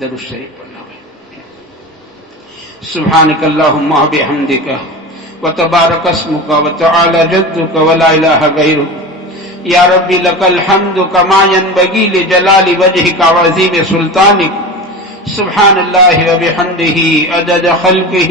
درود شریف پڑھنا ہے. سبحانک اللہم و بحمدک وتبارک اسمک وتعالی جدک ولا الہ غیرک یا ربی لک الحمد کما ینبغی لجلال وجہک وعظیم سلطانک. سبحان اللہ وبحمدہ عدد خلقہ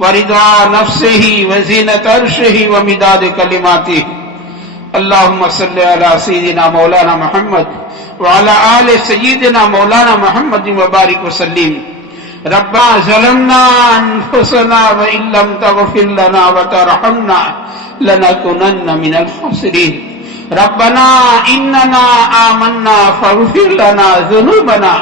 ورضا نفسہ وزینۃ عرشہ ومداد کلماتہ. اللہم صلی علی سیدنا مولانا محمد وعلی آل سیدنا مولانا محمد وبارک وسلم. ربنا ظلمنا انفسنا وان لم تغفر لنا وترحمنا لنكونن من الخاسرين. ربنا اننا آمنا فاغفر لنا ذنوبنا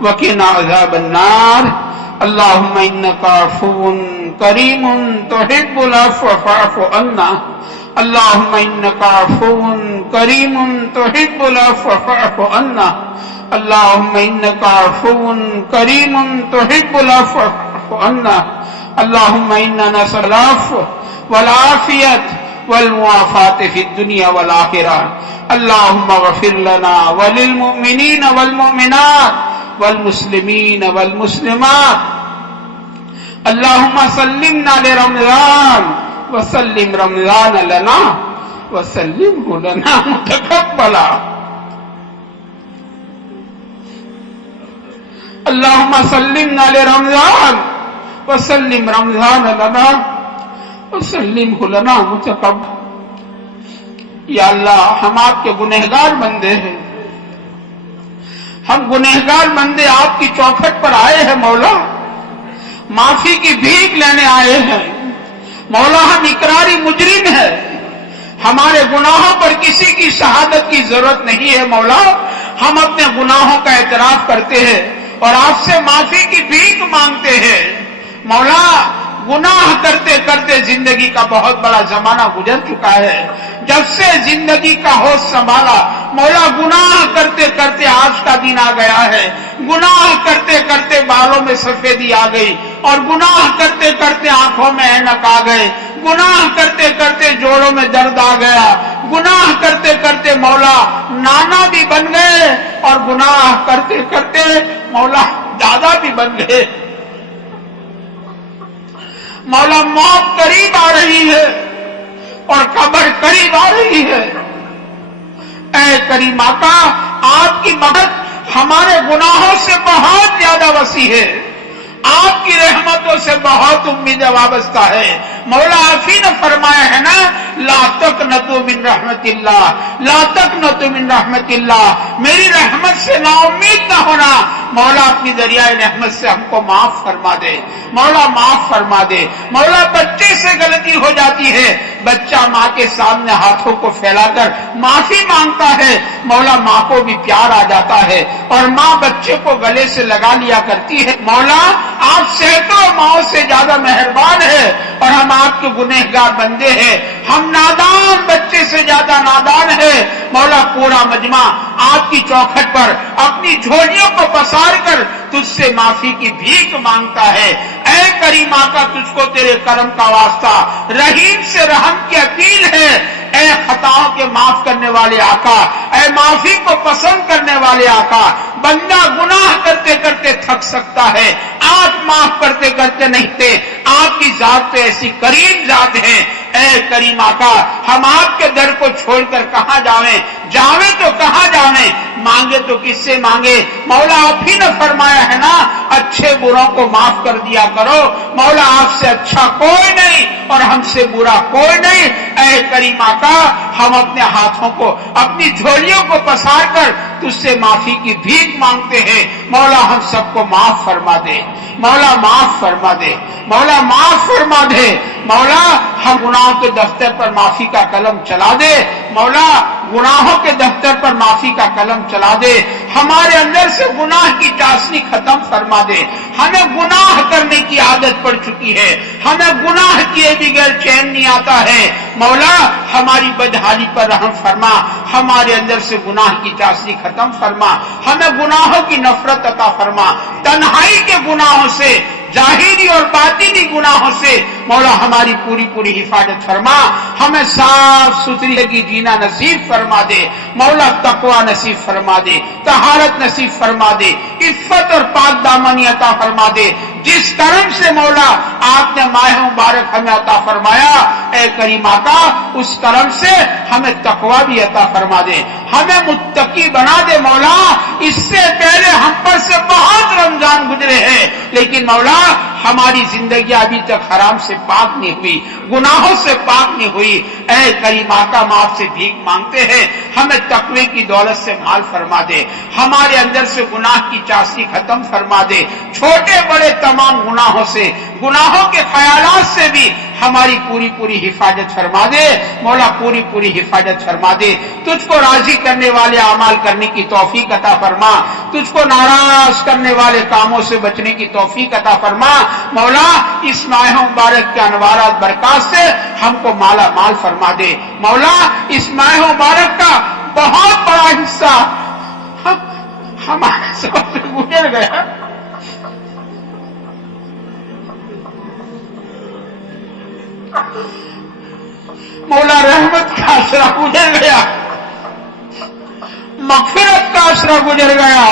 وقنا عذاب النار. اللهم انك عفو کریم تحب العفو فاعف عنا. اللهم انك عفو کریم تحب العفو فاعف عنا. اللهم انك عفو کریم تحب العفو فاعف عنا. اللهم انا نسأل العفو والعافیت والمعافاة في الدنيا والآخرة. اللهم اغفر لنا وللمؤمنين والمؤمنات والمسلمين والمسلمات. اللهم سلمنا لرمضان وسلم رمضان لنا وسلمه لنا متقبلا. اللهم سلمنا لرمضان وسلم رمضان لنا وسلمه لنا متقبلا. یا اللہ ہم آپ کے گنہگار بندے ہیں، ہم گنہگار بندے آپ کی چوکھٹ پر آئے ہیں مولا، معافی کی بھیک لینے آئے ہیں مولا. ہم اقراری مجرم ہیں، ہمارے گناہوں پر کسی کی شہادت کی ضرورت نہیں ہے مولا. ہم اپنے گناہوں کا اعتراف کرتے ہیں اور آپ سے معافی کی بھیک مانگتے ہیں مولا. گناہ کرتے کرتے زندگی کا بہت بڑا زمانہ گزر چکا ہے. جب سے زندگی کا ہوش سنبھالا مولا گناہ کرتے کرتے آج کا دن آ گیا ہے. گناہ کرتے کرتے بالوں میں سفیدی آ گئی اور گناہ کرتے کرتے آنکھوں میں اینک آ گئے. گناہ کرتے کرتے جوڑوں میں درد آ گیا. گناہ کرتے کرتے مولا نانا بھی بن گئے اور گناہ کرتے کرتے مولا دادا بھی بن گئے. مولا موت قریب آ رہی ہے اور قبر قریب آ رہی ہے. اے کریم آقا آپ کی مدد ہمارے گناہوں سے بہت زیادہ وسیع ہے، آپ کی رحمتوں سے بہت امید وابستہ ہے مولا. آپ ہی نے فرمایا ہے نا لا تقنطوا من رحمت اللہ، لا تقنطوا من رحمت اللہ، میری رحمت سے نا امید نہ ہونا. مولا اپنی دریائے رحمت سے ہم کو معاف فرما دے مولا، معاف فرما دے مولا. بچے سے غلطی ہو جاتی ہے، بچہ ماں کے سامنے ہاتھوں کو پھیلا کر معافی مانگتا ہے مولا. ماں کو بھی پیار آ جاتا ہے اور ماں بچے کو گلے سے لگا لیا کرتی ہے مولا. آپ سینکڑوں ماؤں سے زیادہ مہربان ہے اور ہم آپ کے گنہگار بندے ہیں. ہم نادان بچے سے زیادہ نادان ہے مولا. پورا مجمع آپ کی چوکھٹ پر اپنی جھولیوں کو پسار کر تجھ سے معافی کی بھیک مانگتا ہے. اے کریم آقا تجھ کو تیرے کرم کا واسطہ، رحیم سے رحم کی اپیل ہے. اے خطاؤں کے معاف کرنے والے آقا، اے معافی کو پسند کرنے والے آقا، بندہ گناہ کرتے کرتے تھک سکتا ہے، آپ معاف کرتے کرتے نہیں تھے. آپ کی ذات تو ایسی کریم ذات ہے. اے کریم آقا ہم آپ کے در کو چھوڑ کر کہاں جاویں؟ جاویں تو کہاں جاویں؟ مانگے تو کس سے مانگے مولا. آپ ہی نے فرمایا ہے نا اچھے بروں کو معاف کر دیا کرو مولا. آپ سے اچھا کوئی نہیں اور ہم سے برا کوئی نہیں. اے کریم آقا ہم اپنے ہاتھوں کو، اپنی جھولیوں کو پسار کر تجھ سے معافی کی بھیک مانگتے ہیں مولا. ہم سب کو معاف فرما دے مولا، معاف فرما دے مولا، معاف فرما دے مولا. ہم گناہوں کے دفتر پر معافی کا قلم چلا دے مولا. گناہوں کے دفتر پر معافی کا قلم چلا دے. ہمارے اندر سے گناہ کی چاشنی ختم فرما دے. ہمیں گناہ کرنے کی عادت پڑ چکی ہے، ہمیں گناہ کیے بغیر چین نہیں آتا ہے مولا. ہماری بدحالی پر رحم فرما، ہمارے اندر سے گناہ کی چاشنی ختم فرما. ہمیں گناہوں کی نفرت عطا فرما. تنہائی کے گناہوں سے، ظاہری اور باطنی گناہوں سے مولا ہماری پوری پوری حفاظت فرما. ہمیں صاف ستھری زندگی جینا نصیب فرما دے مولا. تقوی نصیب فرما دے، طہارت نصیب فرما دے، عفت اور پاک دامنی عطا فرما دے. جس کرم سے مولا آپ نے ماہ مبارک ہمیں عطا فرمایا، اے کریم آقا اس کرم سے ہمیں تقوی بھی عطا فرما دے، ہمیں متقی بنا دے مولا. اس سے پہلے ہم پر سے بہت رمضان گزرے ہیں، لیکن مولا ہماری زندگی ابھی تک حرام سے پاک نہیں ہوئی، گناہوں سے پاک نہیں ہوئی. اے کریم آقا ہم آپ سے بھیک مانگتے ہیں، ہمیں تقوی کی دولت سے مال فرما دے، ہمارے اندر سے گناہ کی چاشنی ختم فرما دے، چھوٹے بڑے تمام گناہوں سے، گناہوں کے خیالات سے بھی ہماری پوری پوری حفاظت فرما دے مولا، پوری پوری حفاظت فرما دے. تجھ کو راضی کرنے والے اعمال کرنے کی توفیق عطا فرما، تجھ کو ناراض کرنے والے کاموں سے بچنے کی توفیق عطا فرما مولا. اس ماہ مبارک کے انوارات برکات سے ہم کو مالا مال فرما دے مولا. اس ماہ مبارک کا بہت بڑا حصہ ہمارے سب سے گزر گیا. مولا رحمت کا آسرا گزر گیا، مغفرت کا آسرا گزر گیا.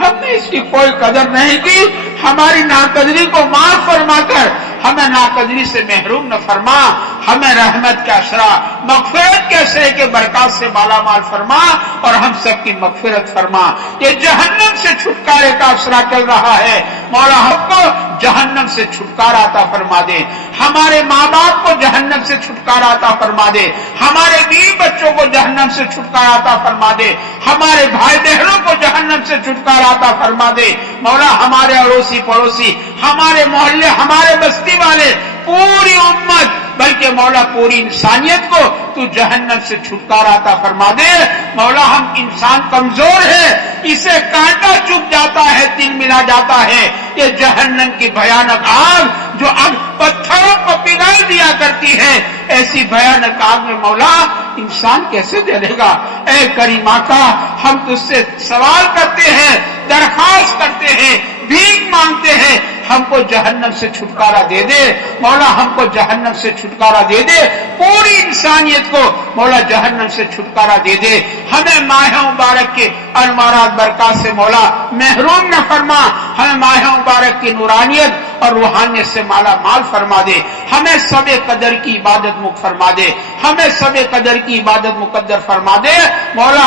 ہم نے اس کی کوئی قدر نہیں کی. ہماری ناقدری کو معاف فرما کر ہمیں ناقدری سے محروم نہ فرما. ہمیں رحمت کے آسرا، مغفرت کے آسرے کے برکات سے مالا مال فرما اور ہم سب کی مغفرت فرما. یہ جہنم سے چھٹکارے کا آسرا چل رہا ہے مولا، ہم کو جہنم سے چھٹکارا عطا فرما دے، ہمارے ماں باپ کو جہنم سے چھٹکارا عطا فرما دے، ہمارے بیوی بچوں کو جہنم سے چھٹکارا عطا فرما دے، ہمارے بھائی بہنوں کو جہنم سے چھٹکارا عطا فرما دے مولا. ہمارے اڑوسی پڑوسی، ہمارے محلے، ہمارے بستی والے، پوری امت بلکہ مولا پوری انسانیت کو تو جہنم سے چھٹکارا عطا فرما دے مولا. ہم انسان کمزور ہے، اسے کانٹا چپ جاتا ہے، دل ملا جاتا ہے. یہ جہنم کی بھیانک آگ جو اب پتھروں کو پگھال دیا کرتی ہے، ایسی بھیانک آگ میں مولا انسان کیسے جلے گا. اے کریم آقا ہم تجھ سے سوال کرتے ہیں، درخواست کرتے ہیں، بھیک مانگتے ہیں، ہم کو جہنم سے چھٹکارا دے دے مولا، ہم کو جہنم سے چھٹکارا دے دے، پوری انسانیت کو مولا جہنم سے چھٹکارا دے دے. ہمیں ماہ مبارک کے انوارات برکات سے مولا محروم نہ فرما، ہمیں ماہ مبارک کی نورانیت اور روحانیت سے مالا مال فرما دے. ہمیں سب قدر کی عبادت مک فرما دے، ہمیں سب قدر کی عبادت مقدر فرما دے مولا.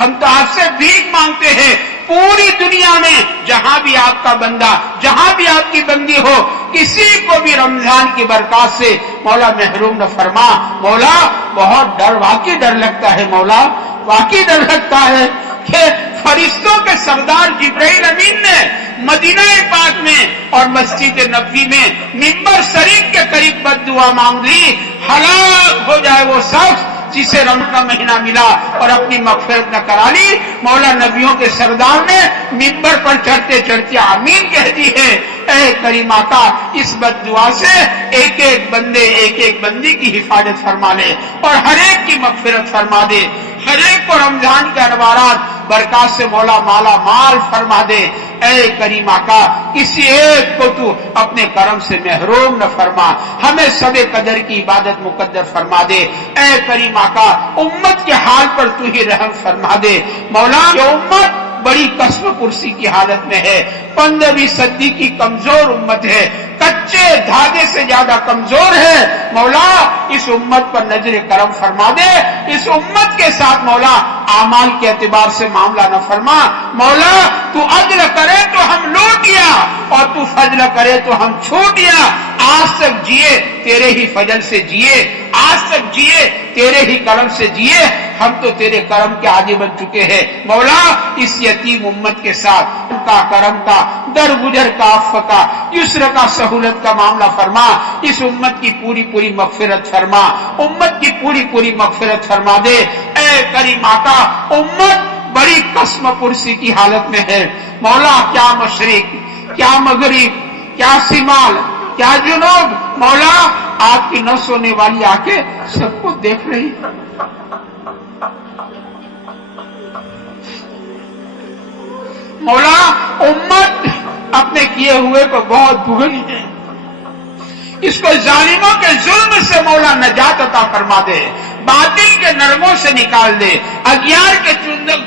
ہم تو آپ سے بھیک مانگتے ہیں، پوری دنیا میں جہاں بھی آپ کا بندہ، جہاں بھی آپ کی بندی ہو، کسی کو بھی رمضان کی برکات سے مولا محروم نہ فرما مولا. بہت ڈر، واقعی ڈر لگتا ہے مولا، واقعی ڈر لگتا ہے کہ فرشتوں کے سردار جبرائیل امین نے مدینہ پاک میں اور مسجد نبوی میں منبر شریف کے قریب بد دعا مانگ لی، ہلاک ہو جائے وہ شخص جسے رمضان کا مہینہ ملا اور اپنی مغفرت نہ کرا لی. مولا نبیوں کے سردار نے منبر پر چڑھتے چڑھتے آمین کہہ دی ہے. اے کریم آقا اس بد دعا سے ایک ایک بندے، ایک ایک بندی کی حفاظت فرما لے اور ہر ایک کی مغفرت فرما دے، ہر ایک کو رمضان کے انوارات برکات سے مولا مالا مال فرما دے. اے کریم آقا کسی ایک کو تو اپنے کرم سے محروم نہ فرما، ہمیں سب قدر کی عبادت مقدر فرما دے. اے کریم آقا امت کے حال پر تو ہی رحم فرما دے مولا. یہ امت بڑی قسم پرسی کی حالت میں ہے، 15ویں صدی کی کمزور امت ہے، کچے دھاگے سے زیادہ کمزور ہے مولا. اس امت پر نظر کرم فرما دے، اس امت کے ساتھ مولا اعمال کے اعتبار سے معاملہ نہ فرما مولا. تو عدل کرے تو ہم لوٹیا اور تو فضل کرے تو ہم چھوٹیا. آج تک جیے تیرے ہی فضل سے جیے، آج تک جیے تیرے ہی کرم سے جیے. ہم تو تیرے کرم کے عاجز بن چکے ہیں مولا. اس یتیم امت کے ساتھ ان کا کرم کا، درگزر کا، عفو کا، یسر کا، سہولت کا معاملہ فرما. اس امت کی پوری پوری مغفرت فرما، امت کی پوری پوری مغفرت فرما دے. اے کریم آقا امت بڑی قسم پرسی کی حالت میں ہے مولا. کیا مشرق، کیا مغرب، کیا شمال، کیا جنوب مولا آپ کی نہ سونے والی آنکھیں سب کو دیکھ رہی. مولا امت اپنے کیے ہوئے کو بہت بھگنی ہے، اس کو ظالموں کے ظلم سے مولا نجات عطا فرما دے، باطل کے نرموں سے نکال دے، اغیار کے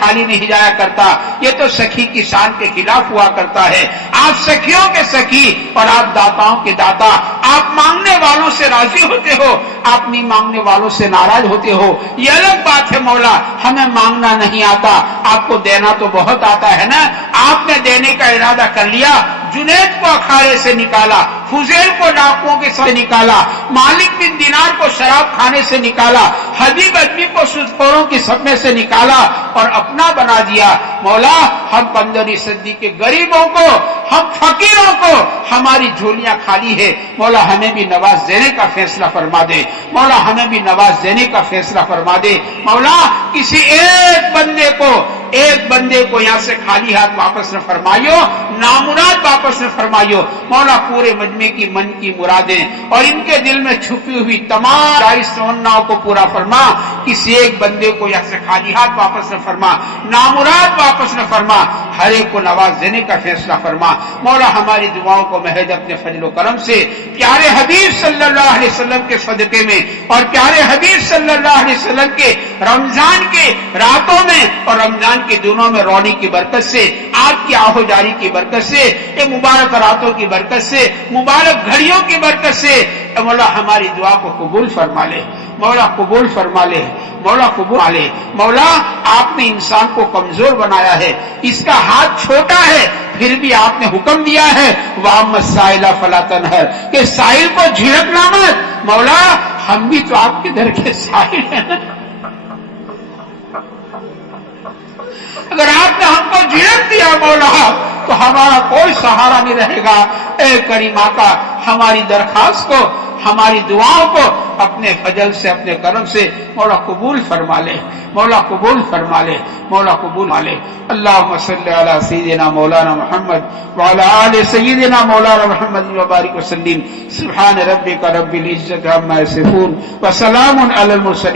خالی نہیں جایا کرتا، یہ تو سخی کی شان کے خلاف ہوا کرتا ہے۔ آپ سخیوں کے سخی اور آپ داتاؤں کے داتا، آپ مانگنے والوں سے راضی ہوتے ہو، آپ نہیں مانگنے والوں سے ناراض ہوتے ہو، یہ الگ بات ہے مولا۔ ہمیں مانگنا نہیں آتا، آپ کو دینا تو بہت آتا ہے نا۔ آپ نے دینے کا ارادہ کر لیا، جنید کو اکھاڑے سے نکالا، فضیل کو ڈاکوؤں کے ساتھ نکالا، مالک بن دینار کو شراب کھانے سے نکالا، حبیب ادبی کو سودخوروں کی صدمے سے نکالا اور اپنا بنا دیا۔ مولا ہم 15ویں صدی کے غریبوں کو، ہم فقیروں کو، ہماری جھولیاں خالی ہے، مولا ہمیں بھی نواز دینے کا فیصلہ فرما دے، مولا ہمیں بھی نواز دینے کا فیصلہ فرما دے۔ مولا کسی ایک بندے کو یہاں سے خالی ہاتھ واپس نہ فرمائیو، نامراد واپس نہ فرمائیو۔ مولا پورے مجمع کی من کی مرادیں اور ان کے دل میں چھپی ہوئی تمام جائز تمناؤں کو پورا فرما، کسی ایک بندے کو یہاں سے خالی ہاتھ واپس نہ فرما، نامراد واپس نہ فرما، ہر ایک کو نواز دینے کا فیصلہ فرما۔ مولا ہماری دعاؤں کو محض اپنے فضل و کرم سے پیارے حبیب صلی اللہ علیہ وسلم کے صدقے میں اور پیارے حبیب صلی اللہ علیہ وسلم کے رمضان کے راتوں میں اور رمضان کے دنوں میں رونے کی برکت سے، آپ کی آہو جاری کی برکت سے، یہ مبارک راتوں کی برکت سے، مبارک گھڑیوں کی برکت سے مولا ہماری دعا کو قبول فرما لے، مولا قبول فرما لے، مولا قبول لے۔ مولا آپ نے انسان کو کمزور بنایا ہے، اس کا ہاتھ چھوٹا ہے، پھر بھی آپ نے حکم دیا ہے وَأَمَّا السَّائِلَ فَلَا تَنْهَرْ کہ سائل کو جھڑکنا مت۔ مولا ہم بھی تو آپ کے در کے سائل ہیں، اگر آپ نے ہم کو جھڑک دیا مولا تو ہمارا کوئی سہارا نہیں رہے گا۔ اے کریم آقا ہماری درخواست کو، ہماری دعاؤں کو اپنے فضل سے، اپنے کرم سے مولا قبول فرما لے، مولا قبول فرما لے، مولا قبول فرما لے۔ اللہم صلی علی سیدنا مولانا محمد وعلی آل سیدنا مولانا محمد وبارک وسلم۔ سبحان ربک رب العزت عما یصفون وسلام علی المرسلین۔